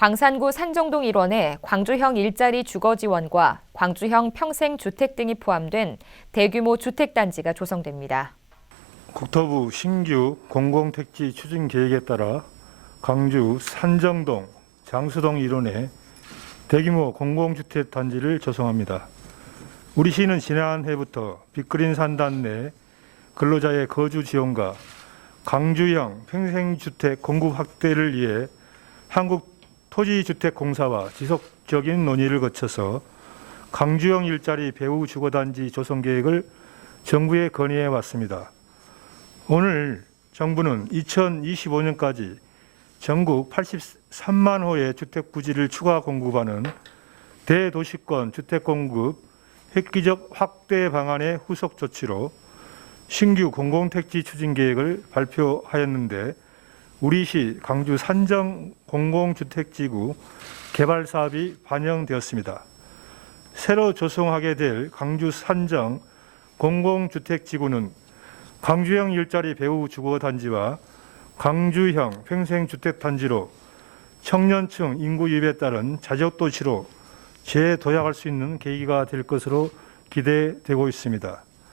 광산구 산정동 일원에 광주형 일자리 주거 지원과 광주형 평생 주택 등이 포함된 대규모 주택단지가 조성됩니다. 국토부 신규 공공택지 추진 계획에 따라 광주 산정동, 장수동 일원에 대규모 공공주택 단지를 조성합니다. 우리 시는 지난해부터 빅그린 산단 내 근로자의 거주 지원과 강주형 평생주택 공급 확대를 위해 한국 토지주택공사와 지속적인 논의를 거쳐서 강주형 일자리 배후 주거단지 조성 계획을 정부에 건의해 왔습니다. 오늘 정부는 2025년까지 전국 83만 호의 주택 부지를 추가 공급하는 대도시권 주택 공급 획기적 확대 방안의 후속 조치로 신규 공공택지 추진 계획을 발표하였는데 우리시 광주 산정 공공주택지구 개발 사업이 반영되었습니다. 새로 조성하게 될 광주 산정 공공주택지구는 광주형 일자리 배후 주거 단지와 광주형 평생주택 단지로 청년층 인구 유입에 따른 자적 도시로 재도약할 수 있는 계기가 될 것으로 기대되고 있습니다.